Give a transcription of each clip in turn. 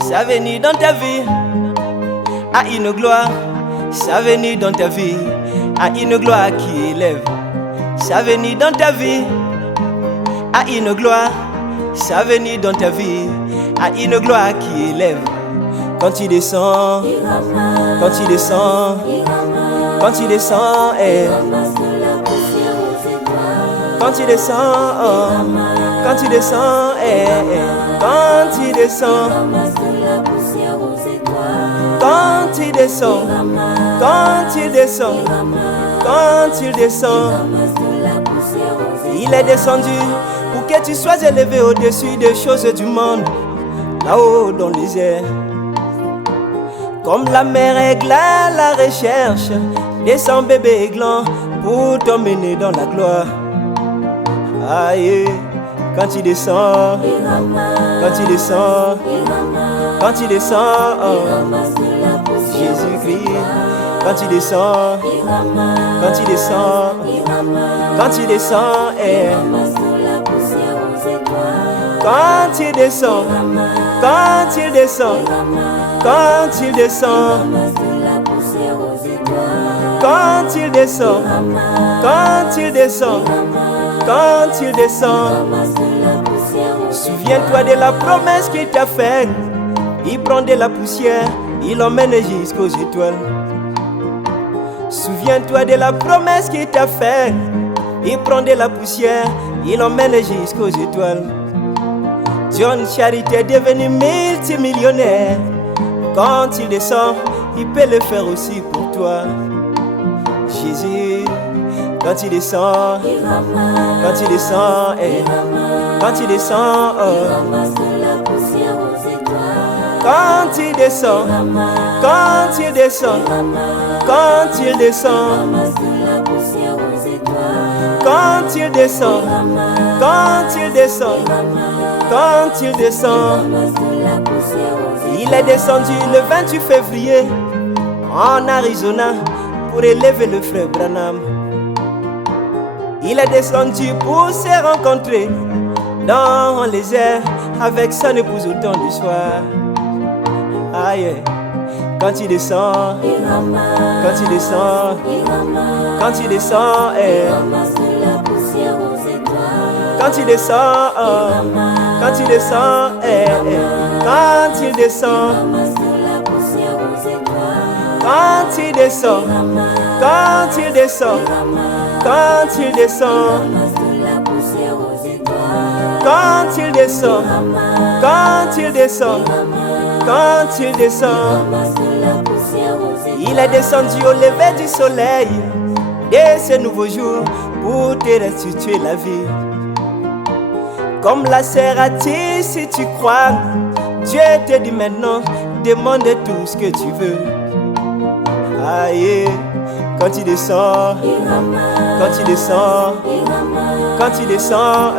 Sa venue dans ta vie a une gloire. Sa venue dans ta vie a une gloire qui élève. Sa venue dans ta vie a une gloire. Sa venue dans ta vie a une gloire qui élève. Quand tu descends, quand tu descends, quand tu descends, quand tu descends, quand tu descends, quand tu descends, quand tu descends, quand tu descends, quand tu descends, il est descendu pour que tu sois élevé au-dessus des choses du monde, là-haut dans les airs. Comme la mère aigle à la recherche, descend bébé aiglan pour t'emmener dans la gloire. Aïe, quand tu descends, quand tu descends, quand tu descends, Jésus-Christ, quand tu descends, quand tu descends, quand tu descends, quand tu descends, quand tu descends, quand il descend, quand il descend, quand il descend, quand il descend, souviens-toi de la promesse qu'il t'a faite. Il prend de la poussière, il l'emmène jusqu'aux étoiles. Souviens-toi de la promesse qu'il t'a faite. Il prend de la poussière, il l'emmène jusqu'aux étoiles. John Charité est devenu multimillionnaire. Quand il descend, il peut le faire aussi pour toi. Jésus, quand il descend, quand il descend, quand il descend, quand il descend, quand il descend, quand il descend, quand il descend, quand il descend, quand il descend, il est descendu le 28 février en Arizona pour élever le frère Branham. Il est descendu pour se rencontrer dans les airs avec son épouse au temps du soir. Aïe, quand il descend, quand il descend, quand il descend, quand il descend, quand il descend, quand il descend, quand il descend, quand il descend, quand il descend, quand il descend, quand il descend, quand il descend, il est descendu au lever du soleil de ce nouveau jour pour te restituer la vie. Comme la sœur a dit, si tu crois, Dieu te dit maintenant, demande tout ce que tu veux. Aïe, quand tu descends, quand tu descends, quand tu descends,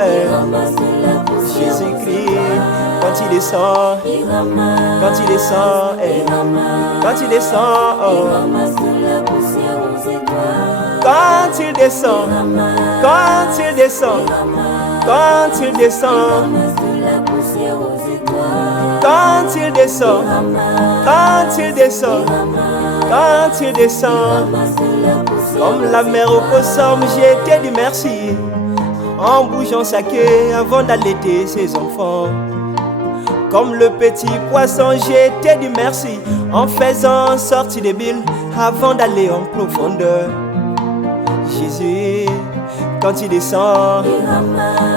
Jésus-Christ, quand tu descends, quand tu descends, quand tu descends, quand il descend, quand il descend, quand il descend, quand il descend, quand il descend, quand il descend, comme la mer au possum, j'ai été dit merci en bougeant sa queue avant d'allaiter ses enfants. Comme le petit poisson, j'ai été dit merci en faisant sortir des bulles avant d'aller en profondeur. Jésus, quand il descend,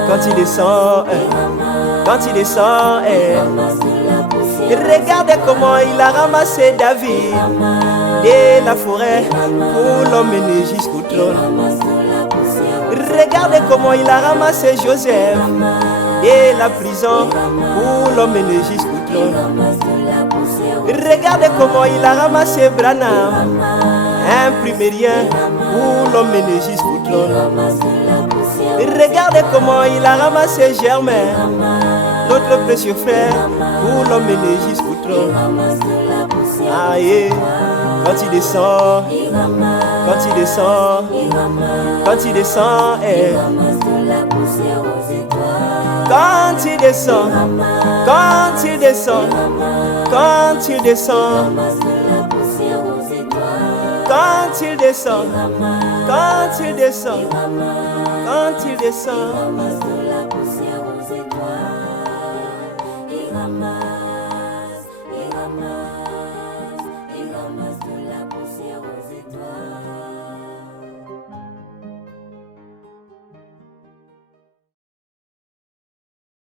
quand il descend, quand il descend, regardez comment il a ramassé David de la forêt pour l'emmener jusqu'au trône. Regardez comment il a ramassé Joseph de la prison pour l'emmener jusqu'au trône. Regardez comment il a ramassé Branham, imprimé rien pour l'emmener jusqu'au trône. Regardez comment il a ramassé Germain, notre le précieux frère, pour l'homme et jusqu'au trône. Aïe, quand il descend, quand il descend, quand il descend, quand il descend, quand il descend, quand il descend, quand il descend, quand il descend, quand il descend.